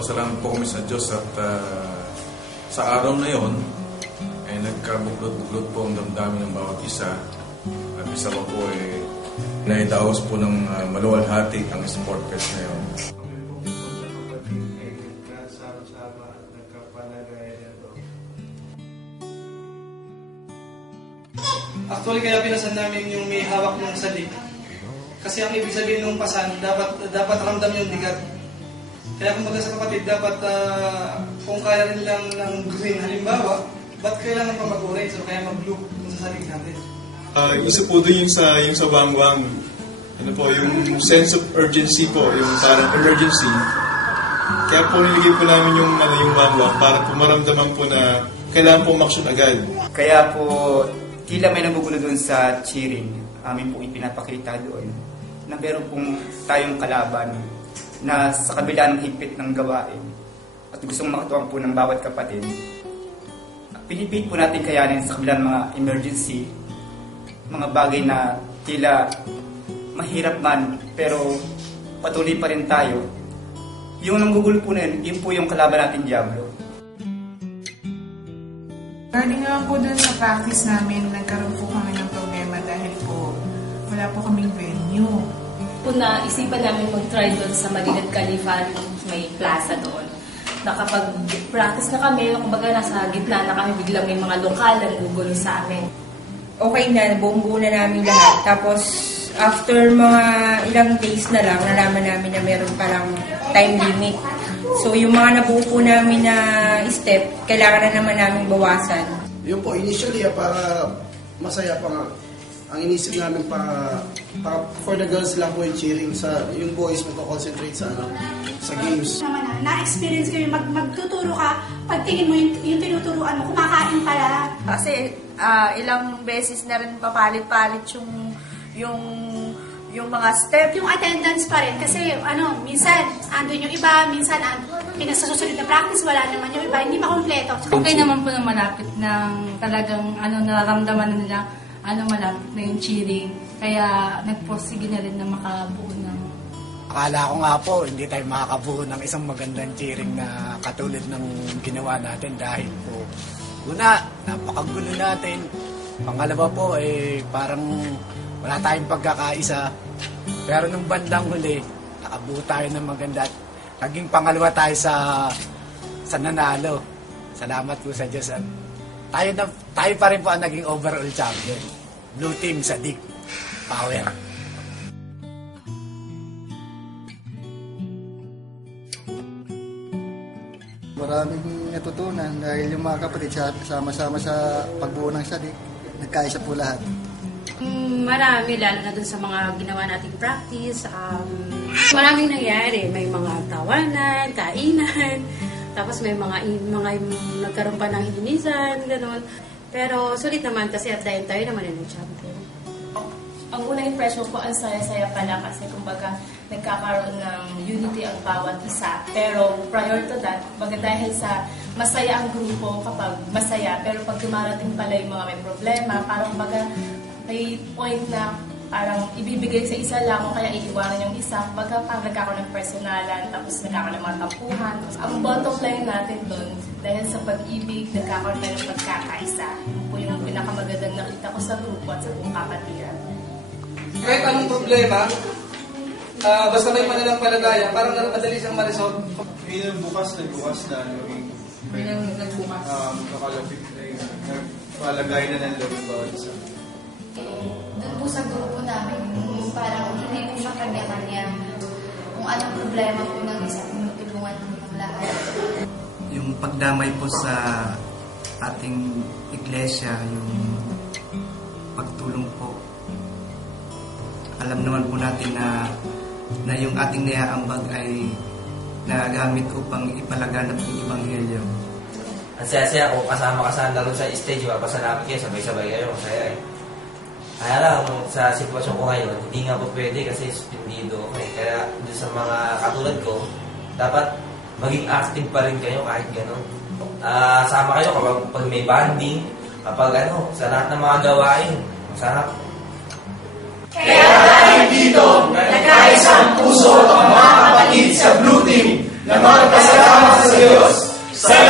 nagpapasalamat po kami sa Diyos at sa araw na yon ay nagkabuklod-buklod po ang damdamin ng bawat isa at isa pa po ay naidaos po ng maluwalhati ang Sport Fest na yun. Actually, kaya pinasan namin yung may hawak ng salik. Kasi ang ibig sabihin ng pasan, dapat ramdam yung bigat. Kaya kung sa kapatid, dapat kung kaya rin lang ng green, halimbawa, ba't kailangan pa mag-orange o kaya mag-blue sa salik natin? Isa po doon yung sa wangwang. Ano po, yung sense of urgency po, yung parang emergency. Kaya po niligay po namin yung wangwang para po maramdaman po na kailangan po umaksyon agad. Kaya po, tila may nagugulo doon sa cheering. Amin po ipinapakita doon na meron pong tayong kalaban na sa kabila ng higpit ng gawain at gustong makatuwang po ng bawat kapatid. Pinipit po natin kayanin sa kabila ng mga emergency, mga bagay na tila mahirap man pero patuloy pa rin tayo. Yung nanggugulo po na yun po yung kalaban natin, Diablo. Regarding naman po dun sa practice namin, nagkaroon po kami ng problema dahil po wala po kaming venue. Kung naisipan namin mag-try doon sa Madinat Califan, may plaza doon. Nakapag-practice na kami, kumbaga nasa gitna na kami, biglang may mga lokal na gugulo sa amin. Okay na, buong-buo na namin lahat. Tapos, after mga ilang days na lang, nalaman namin na meron parang time limit. So, yung mga nabuo po namin na step, kailangan na naman namin bawasan. Yun po, initially, para masaya pa nga. Ang inisip namin para for the girls lang po yung cheering. Yung boys magko-concentrate sa games. Na-experience ko yung magtuturo ka, pagtingin mo yung tinuturuan mo, kumakain pala. Kasi ilang beses na rin papalit-palit yung mga step. Yung attendance pa rin kasi minsan andun yung iba, minsan pinasasusunod na practice, wala naman yung iba, hindi makompleto. Okay naman po na malapit ng talagang nararamdaman nila malapit na yung cheering. Kaya nagposige na rin na makabuo ng... Akala ko nga po, hindi tayo makakabuo ng isang magandang cheering na katulad ng ginawa natin dahil po, una, napakagulo natin. Pangalawa po, parang wala tayong pagkakaisa. Pero nung bandang huli, nakabuo tayo ng maganda at naging pangalawa tayo sa nanalo. Salamat po sa Diyos. Tayo pa rin po ang naging overall champion. Blue team sa Dick. Power. Maraming natutunan dahil yung mga kapatid sama-sama sa pagbuo ng Sadik, nagkaisa po lahat. Marami, lalo na dun sa mga ginawa nating practice. Maraming nangyari. May mga tawanan, kainan, tapos may mga nagkaroon pa ng hinisan, gano'n. Pero sulit naman kasi at dahil tayo naman yung champion. Ang unang impression ko, ang saya-saya pala kasi kumbaga nagkakaroon ng unity ang bawat isa. Pero prior to that, dahil sa masaya ang grupo kapag masaya, pero pag dumarating pala yung mga may problema, parang may point na parang ibibigay sa isa lang o kaya iiwanan yung isa. Parang nagkakaroon ng personalan, tapos nagkakaroon ng mga tampuhan. Ang bottom line natin doon, dahil sa pag-ibig, nagkakaroon tayo ng pagkakaisa. Yun po yung pinakamagandang nakita ko sa grupo at sa buong kapatiran. Kahit anong problema, basta may pananampalataya, parang madali siyang ma-resolve. Bilang nagbukas na, nagbukas. Nakalapit na yun. Nagpalagay na ng loob bawat isa. Doon po sa grupo namin, parang hindi po siya kanya-kanya. Kung anong problema po ng isa, tinutulungan po ng lahat. Yung pagdamay po sa ating iglesia, yung pagtulong po. Alam naman po natin na yung ating niaambag ay nagagamit upang ipalaganap yung Ebanghelyo. Ang saya-saya kung kasama ka sa laro sa stage, mapasalamat kayo, sabay-sabay kayo, masaya eh. Kaya lang, sa sitwasyon ko ngayon, hindi nga po pwede kasi suspendido ako eh. Kaya doon sa mga katulad ko, dapat maging active pa rin kayo kahit gano'n. Sama kayo kapag may banding, kapag sa lahat ng mga gawain. Masarap. Kaya dahil dito, nagkaisang puso ang mga kapatid sa Blue Team na magpasalamat sa Diyos. Salamat!